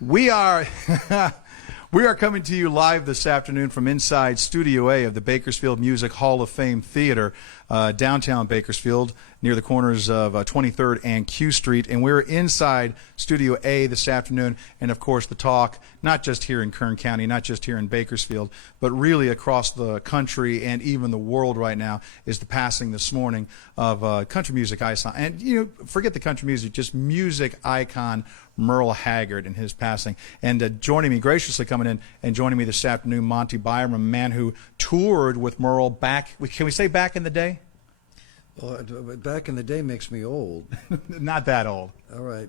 We are we are coming to you live this afternoon from inside Studio A of the Bakersfield Music Hall of Fame Theater, downtown Bakersfield, near the corners of 23rd and Q Street. And we're inside Studio A this afternoon. And, of course, the talk, not just here in Kern County, not just here in Bakersfield, but really across the country and even the world right now, is the passing this morning of country music icon. And, you know, forget the country music, just music icon Merle Haggard and his passing. And joining me, graciously coming in and joining me this afternoon, Monty Byrom, a man who toured with Merle back, can we say back in the day? Well, back in the day makes me old. Not that old. All right.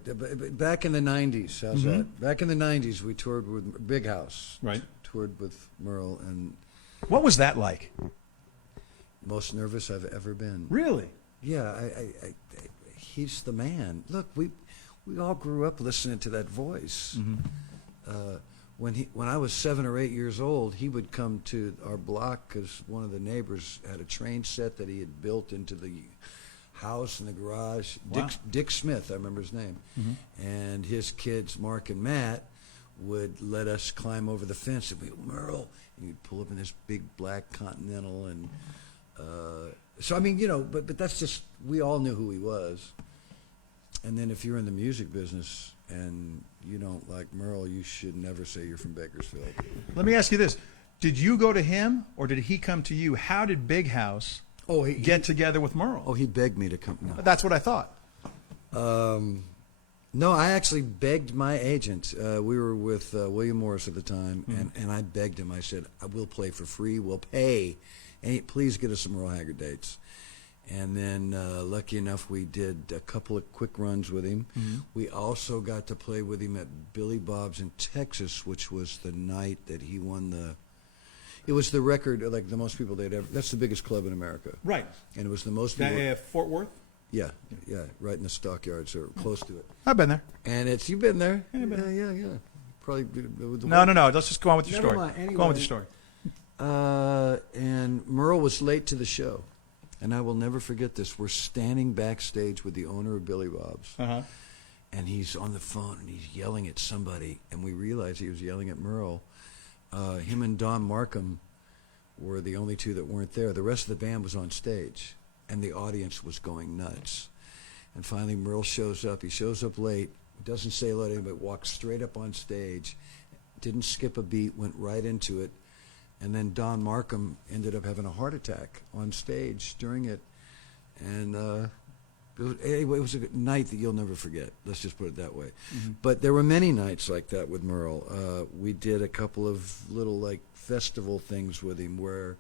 Back in the 90s, how's that? Back in the 90s, we toured with Big House. Right. Toured with Merle. And what was that like? most nervous I've ever been. Really? Yeah, he's the man. Look, we all grew up listening to that voice. When I was 7 or 8 years old, he would come to our block because one of the neighbors had a train set that he had built into the house in the garage. Wow. Dick Smith, I remember his name. And his kids, Mark and Matt, would let us climb over the fence and we'd Merle, and you'd pull up in this big black Continental, and so I mean, you know, but that's just, we all knew who he was. And then if you're in the music business and you don't like Merle, you should never say you're from Bakersfield. Let me ask you this. Did you go to him or did he come to you? How did Big House get together with Merle? Oh, he begged me to come. No. That's what I thought. No, I actually begged my agent. We were with William Morris at the time, and I begged him. I said, I will play for free. We'll pay. And please get us some Merle Haggard dates. And then, lucky enough, we did a couple of quick runs with him. We also got to play with him at Billy Bob's in Texas, which was the night that he won the... It was the record, like the most people they'd ever... That's the biggest club in America. Right. And it was the most people... Fort Worth? Yeah, right in the stockyards, or close to it. I've been there. And it's... You've been there? Yeah. Probably... No. Let's just go on with your story. Mind. Anyway, go on with your story. And Merle was late to the show. And I will never forget this. We're standing backstage with the owner of Billy Bob's. And he's on the phone, and he's yelling at somebody. And we realized he was yelling at Merle. Him and Don Markham were the only two that weren't there. The rest of the band was on stage, and the audience was going nuts. And finally, Merle shows up. He shows up late, doesn't say hello to anybody, walks straight up on stage, didn't skip a beat, went right into it. And then Don Markham ended up having a heart attack on stage during it. And it was a night that you'll never forget. Let's just put it that way. But there were many nights like that with Merle. We did a couple of little, like, festival things with him where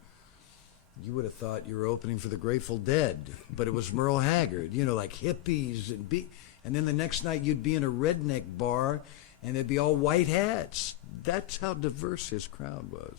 you would have thought you were opening for the Grateful Dead, but it was Merle Haggard, you know, like hippies. And then the next night you'd be in a redneck bar, and there'd be all white hats. That's how diverse his crowd was.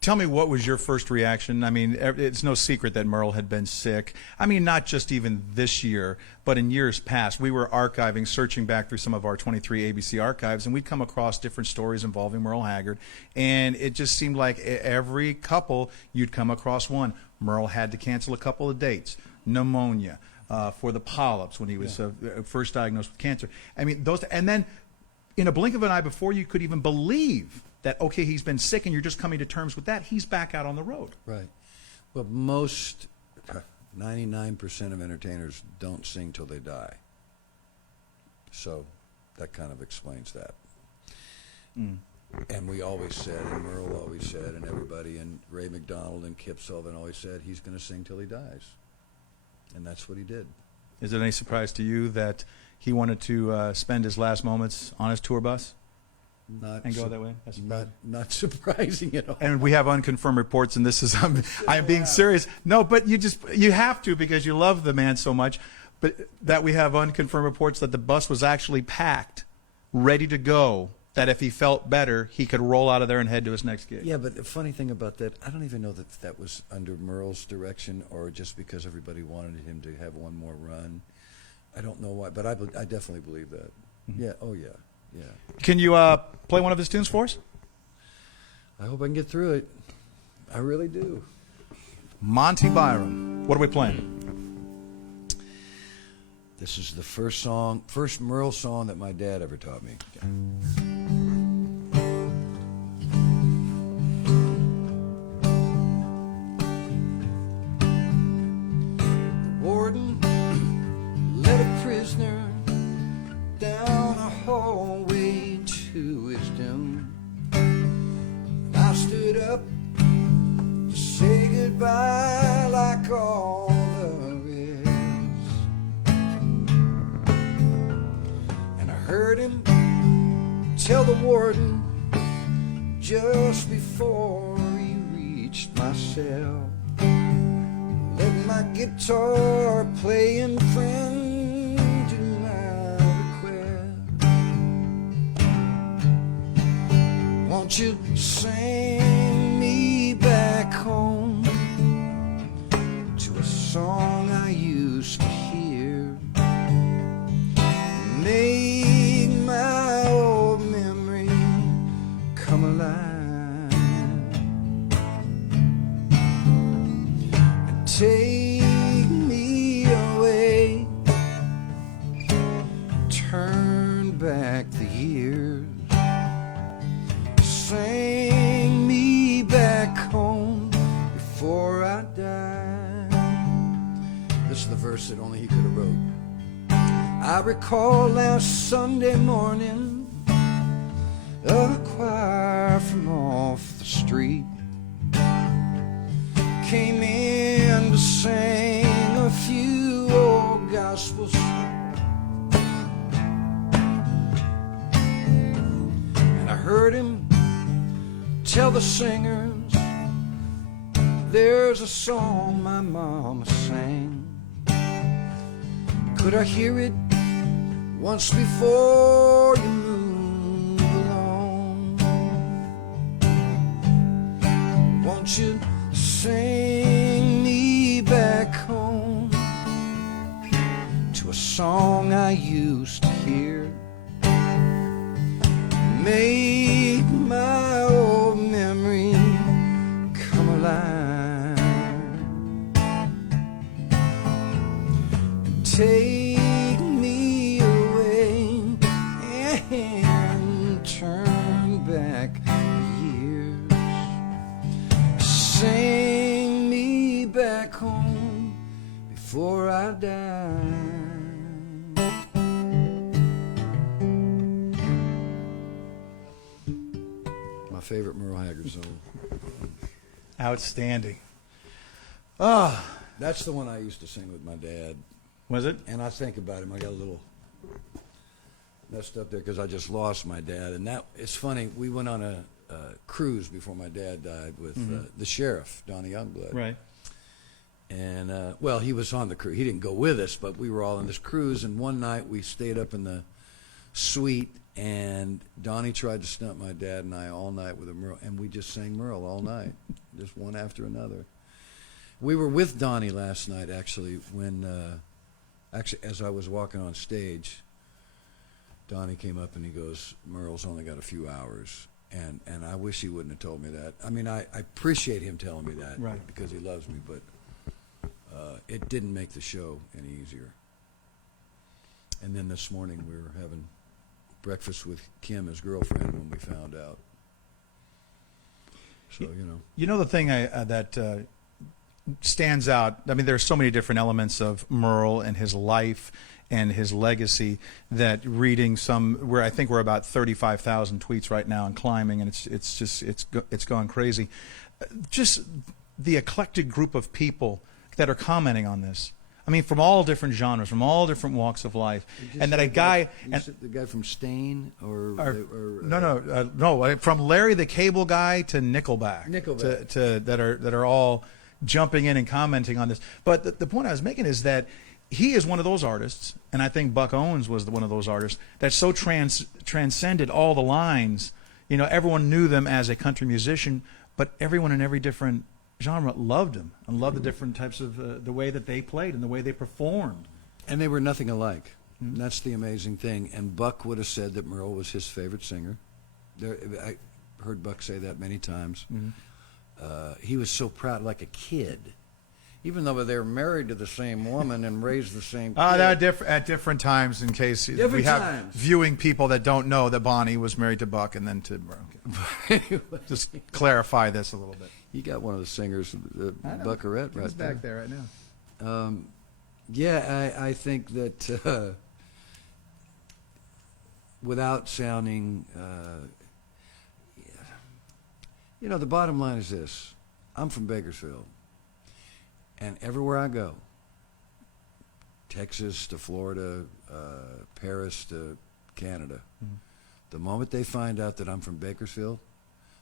Tell me, what was your first reaction? I mean, it's no secret that Merle had been sick. I mean, not just even this year, but in years past. We were archiving, searching back through some of our 23 ABC archives, and we'd come across different stories involving Merle Haggard. And it just seemed like every couple, you'd come across one. Merle had to cancel a couple of dates. Pneumonia, for the polyps when he was first diagnosed with cancer. I mean, those, and then in a blink of an eye, before you could even believe that, okay, he's been sick and you're just coming to terms with that, he's back out on the road. Right. Well, most, 99% of entertainers don't sing till they die. So that kind of explains that. And we always said, and Merle always said, and everybody, and Ray McDonald and Kip Sullivan always said, he's going to sing till he dies. And that's what he did. Is it any surprise to you that he wanted to spend his last moments on his tour bus? And go that way? Not surprising at all. And we have unconfirmed reports, and this is, I am being serious. No, but you have to, because you love the man so much, but that we have unconfirmed reports that the bus was actually packed, ready to go, that if he felt better, he could roll out of there and head to his next gig. Yeah, but the funny thing about that, I don't even know that that was under Merle's direction or just because everybody wanted him to have one more run. I don't know why, but I definitely believe that. Yeah, oh yeah. Yeah. Can you play one of his tunes for us? I hope I can get through it. I really do. Monty Byrom. What are we playing? This is the first Merle song that my dad ever taught me. The warden led a prisoner down a hallway to his doom. And I stood up to say goodbye like all the rest. And I heard him tell the warden just before he reached my cell, let my guitar playing friend do my request. Won't you sing me back home to a song I used to hear? Make my old memory come alive. And take me away, turn back the years. Sing me back home before I die. This is the verse that only he could have wrote. I recall last Sunday morning, a choir from off the street came in to sing a few old gospel songs. And I heard him tell the singers, there's a song my mama sang. Could I hear it once before you move along? Won't you sing me back home to a song I used to hear? Make my old memory come alive. And take me away and turn back the years. Sing me back home before I die. My favorite Merle Haggard song. Outstanding. That's the one I used to sing with my dad. Was it? And I think about him. I got a little messed up there because I just lost my dad. And that it's funny. We went on a cruise before my dad died with the sheriff, Donnie Youngblood. Right. And well, he was on the cruise. He didn't go with us, but we were all on this cruise. And one night we stayed up in the suite, and Donnie tried to stump my dad and I all night with a Merle, and we just sang Merle all night, just one after another. We were with Donnie last night, actually, when as I was walking on stage, Donnie came up and he goes, Merle's only got a few hours. And I wish he wouldn't have told me that. I mean, I appreciate him telling me that, right, because he loves me, but it didn't make the show any easier. And then this morning we were having breakfast with Kim, his girlfriend, when we found out. So, you know. You know the thing that stands out, I mean, there's so many different elements of Merle and his life and his legacy that reading where I think we're about 35,000 tweets right now and climbing, and it's gone crazy. Just the eclectic group of people that are commenting on this. I mean, from all different genres, from all different walks of life, and that a guy, the guy from Stain, no, from Larry the Cable Guy to Nickelback, that are all jumping in and commenting on this. But the point I was making is that he is one of those artists, and I think Buck Owens was one of those artists that so transcended all the lines. You know, everyone knew them as a country musician, but everyone in every different genre loved him and loved the different types of the way that they played and the way they performed. And they were nothing alike. Mm-hmm. That's the amazing thing. And Buck would have said that Merle was his favorite singer. I heard Buck say that many times. Mm-hmm. He was so proud, like a kid. even though they were married to the same woman and raised the same kid. At different times, in case we have times. viewing people that don't know that Bonnie was married to Buck and then to just clarify this a little bit. You got one of the singers, Buckarette, right He's back there right now. Yeah, I think that without sounding, the bottom line is this. I'm from Bakersfield, and everywhere I go, Texas to Florida, Paris to Canada, the moment they find out that I'm from Bakersfield,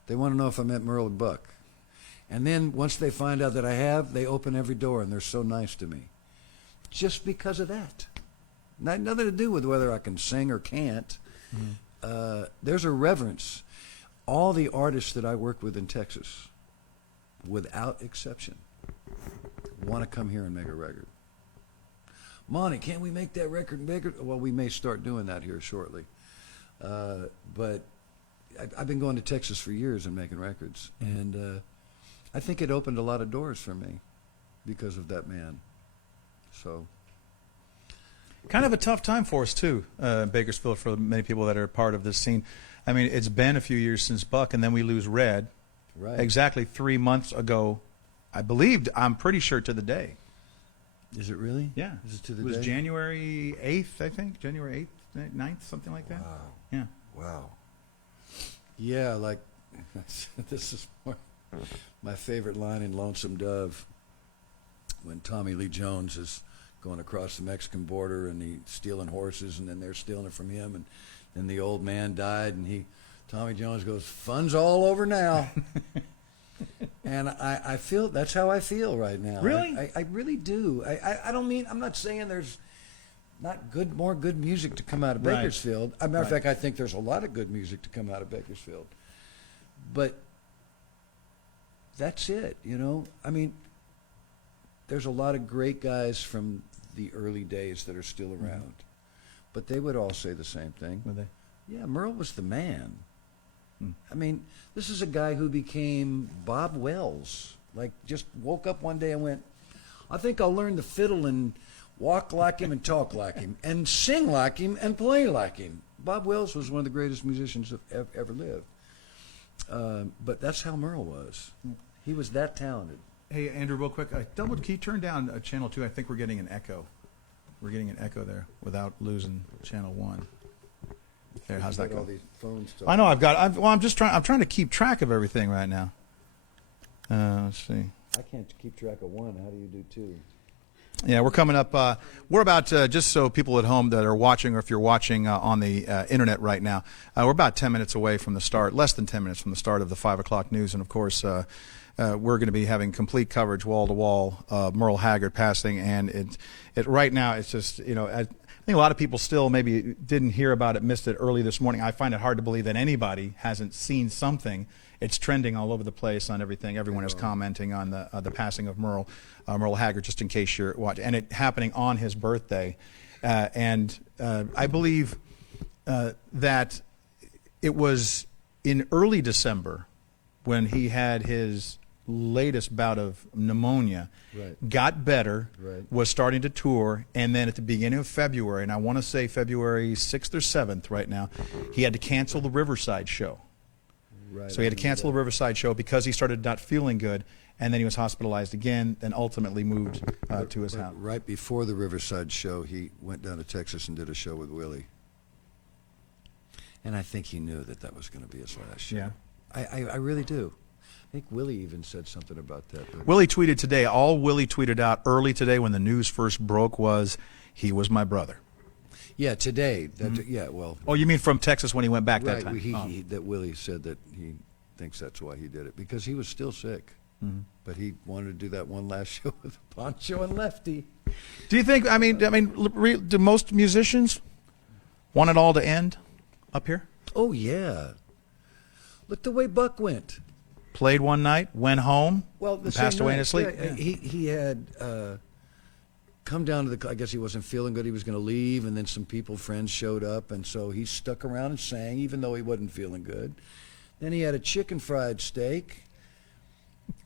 they want to know if I met Merle and Buck. And then once they find out that I have, they open every door, and they're so nice to me. Just because of that. Nothing to do with whether I can sing or can't. There's a reverence. All the artists that I work with in Texas, without exception, want to come here and make a record. Monty, can't we make that record in Bakersfield? Well, we may start doing that here shortly. But I've been going to Texas for years and making records. And I think it opened a lot of doors for me because of that man. So, kind of a tough time for us too, Bakersfield, for many people that are part of this scene. I mean, it's been a few years since Buck, and then we lose Red. Right. Exactly 3 months ago, I believed. I'm pretty sure to the day. Is it really? Yeah. Is it to the day? It was day? January 8th, I think. January 8th, 9th, something like that. Wow. Yeah. Wow. Yeah, like this is my favorite line in Lonesome Dove, when Tommy Lee Jones is going across the Mexican border and he's stealing horses, and then they're stealing it from him, and then the old man died, and Tommy Jones goes, "Fun's all over now." And I feel that's how I feel right now. Really? I really do. I don't mean, I'm not saying there's not more good music to come out of Right. Bakersfield. As a matter of fact, I think there's a lot of good music to come out of Bakersfield. But that's it, I mean, there's a lot of great guys from the early days that are still around. But they would all say the same thing. Were they? Yeah, Merle was the man. I mean, this is a guy who became Bob Wells. Like, just woke up one day and went, I think I'll learn the fiddle and walk like him and talk like him and sing like him and play like him. Bob Wells was one of the greatest musicians that ever lived. But that's how Merle was. He was that talented. Hey, Andrew, real quick, can you turn down channel 2? I think we're getting an echo. We're getting an echo there without losing channel 1. There, how's that all go? these phones I know I'm trying to keep track of everything right now. Let's see. I can't keep track of one. How do you do two? Yeah, we're coming up. We're about, just so people at home that are watching, or if you're watching on the internet right now, we're about 10 minutes away from the start, less than 10 minutes from the start of the 5 o'clock news. And, of course, we're going to be having complete coverage wall-to-wall of Merle Haggard passing. And right now, it's just, I think a lot of people still maybe didn't hear about it, missed it early this morning. I find it hard to believe that anybody hasn't seen something. It's trending all over the place on everything. Everyone is commenting on the passing of Merle Haggard, just in case you're watching. And it happening on his birthday. I believe that it was in early December when he had his latest bout of pneumonia, got better, was starting to tour, and then at the beginning of February, and I want to say February 6th or 7th right now, he had to cancel the Riverside show. So he had to cancel the Riverside show because he started not feeling good, and then he was hospitalized again, and ultimately moved to his house. Right before the Riverside show, he went down to Texas and did a show with Willie. And I think he knew that was going to be his last show. Yeah. I really do. I think Willie even said something about that. Willie tweeted today, all Willie tweeted out early today when the news first broke was, he was my brother. Yeah, today. Yeah, well. Oh, you mean from Texas when he went back that time? That Willie said that he thinks that's why he did it, because he was still sick. But he wanted to do that one last show with Poncho and Lefty. Do you think, do most musicians want it all to end up here? Oh, yeah. Look the way Buck went. Played one night, went home, and passed away in his sleep. Yeah. He had come down to I guess he wasn't feeling good. He was going to leave, and then some friends showed up, and so he stuck around and sang, even though he wasn't feeling good. Then he had a chicken fried steak,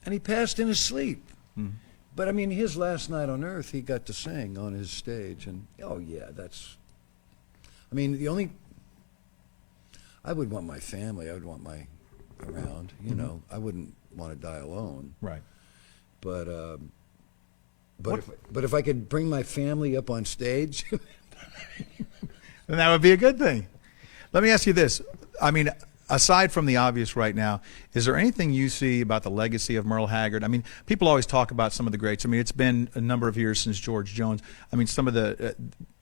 and he passed in his sleep. But I mean, his last night on Earth, he got to sing on his stage, and oh yeah, that's. I mean, I would want my family. I would want my around. You know, I wouldn't want to die alone. Right. But if I could bring my family up on stage, then that would be a good thing. Let me ask you this. I mean, aside from the obvious right now, is there anything you see about the legacy of Merle Haggard? I mean, people always talk about some of the greats. I mean, it's been a number of years since George Jones. I mean, some of the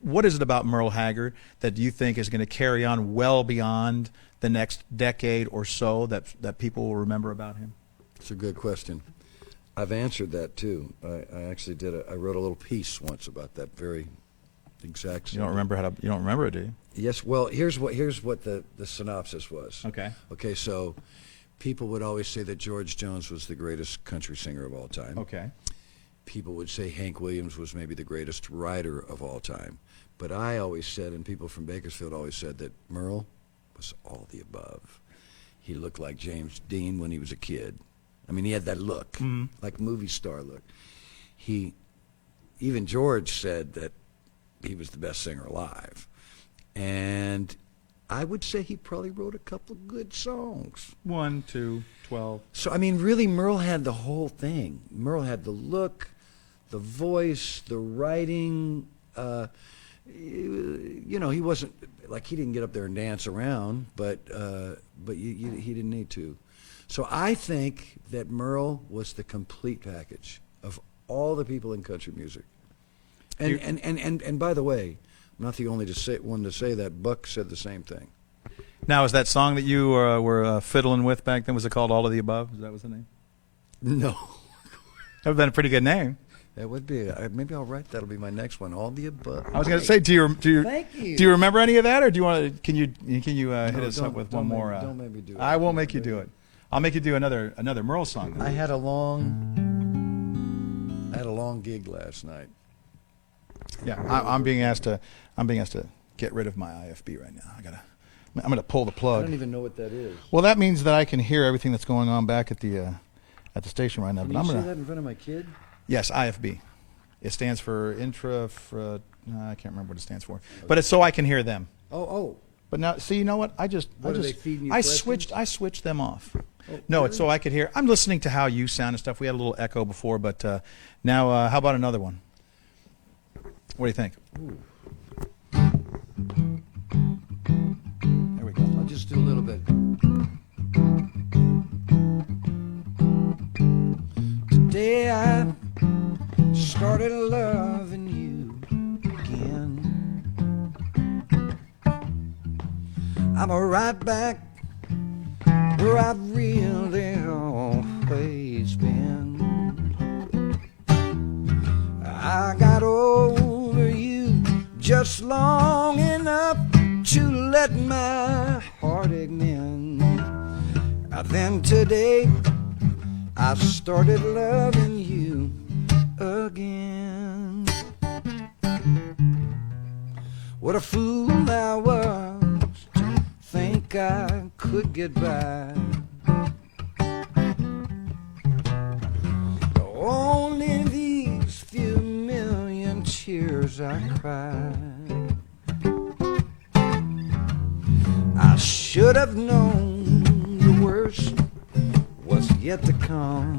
what is it about Merle Haggard that you think is going to carry on well beyond the next decade or so that people will remember about him? it's a good question. I've answered that too. I actually did. I wrote a little piece once about that very exact. You don't remember you don't remember it, do you? Yes. Well, here's what the synopsis was. Okay. Okay. So, people would always say that George Jones was the greatest country singer of all time. Okay. People would say Hank Williams was maybe the greatest writer of all time. But I always said, and people from Bakersfield always said, that Merle was all the above. He looked like James Dean when he was a kid. I mean, he had that look, like movie star look. Even George said that he was the best singer alive. And I would say he probably wrote a couple of good songs. 1, 2, 12. So, I mean, really, Merle had the whole thing. Merle had the look, the voice, the writing. You know, he wasn't, like, he didn't get up there and dance around, but he didn't need to. So I think that Merle was the complete package of all the people in country music. And by the way, I'm not the only one to say that. Buck said the same thing. Now, is that song that you were fiddling with back then, was it called All of the Above? Is that was the name? No. That would have been a pretty good name. That would be. Maybe I'll write that'll be my next one. All the above. I was going to say, do you Thank you. Do you remember any of that, or do you want to? Can you hit us up with one more? Don't make me do it. I won't make you do it. I'll make you do another Merle song. I had a long gig last night. Yeah, I'm being asked to get rid of my IFB right now. I'm going to pull the plug. I don't even know what that is. Well, that means that I can hear everything that's going on back at the station right now. Can But I'm you going say that in front of my kid? Yes, IFB. It stands for I can't remember what it stands for. But it's so I can hear them. Oh. But now, see, you know what? Are they feeding you I questions? switched them off. Oh, No, really? it's so I could hear. I'm listening to how you sound and stuff. We had a little echo before, but now how about another one? What do you think? Ooh. There we go. I'll just do a little bit. Today I started loving you again. I'm right back where I've really always been. I got over you just long enough to let my heartache mend. Then today I started loving you again. What a fool I was to think I could get by. Only these few million tears I cried. I should have known the worst was yet to come.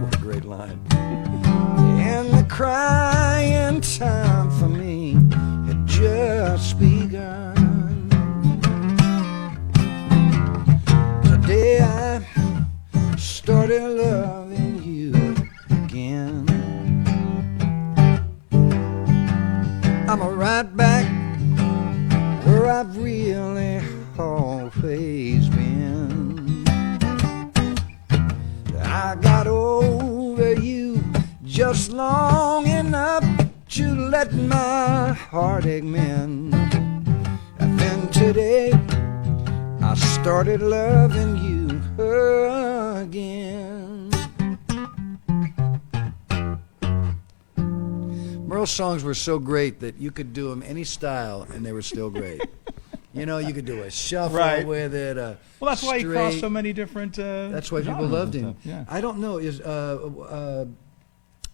What a great line. And the crying time for me had just begun. Today I started loving you again. I'm right back where I've really always been. I got over you just long enough to let my heartache mend. And then today I started loving you again. Merle's songs were so great that you could do them any style and they were still great. You know, you could do a shuffle Right. with it. Well, that's why he crossed straight. so many different. That's why people genres loved and him. stuff, yeah. I don't know.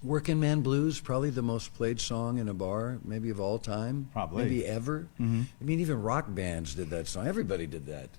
Working Man Blues, probably the most played song in a bar, maybe of all time. Probably. Maybe ever. I mean, even rock bands did that song. Everybody did that.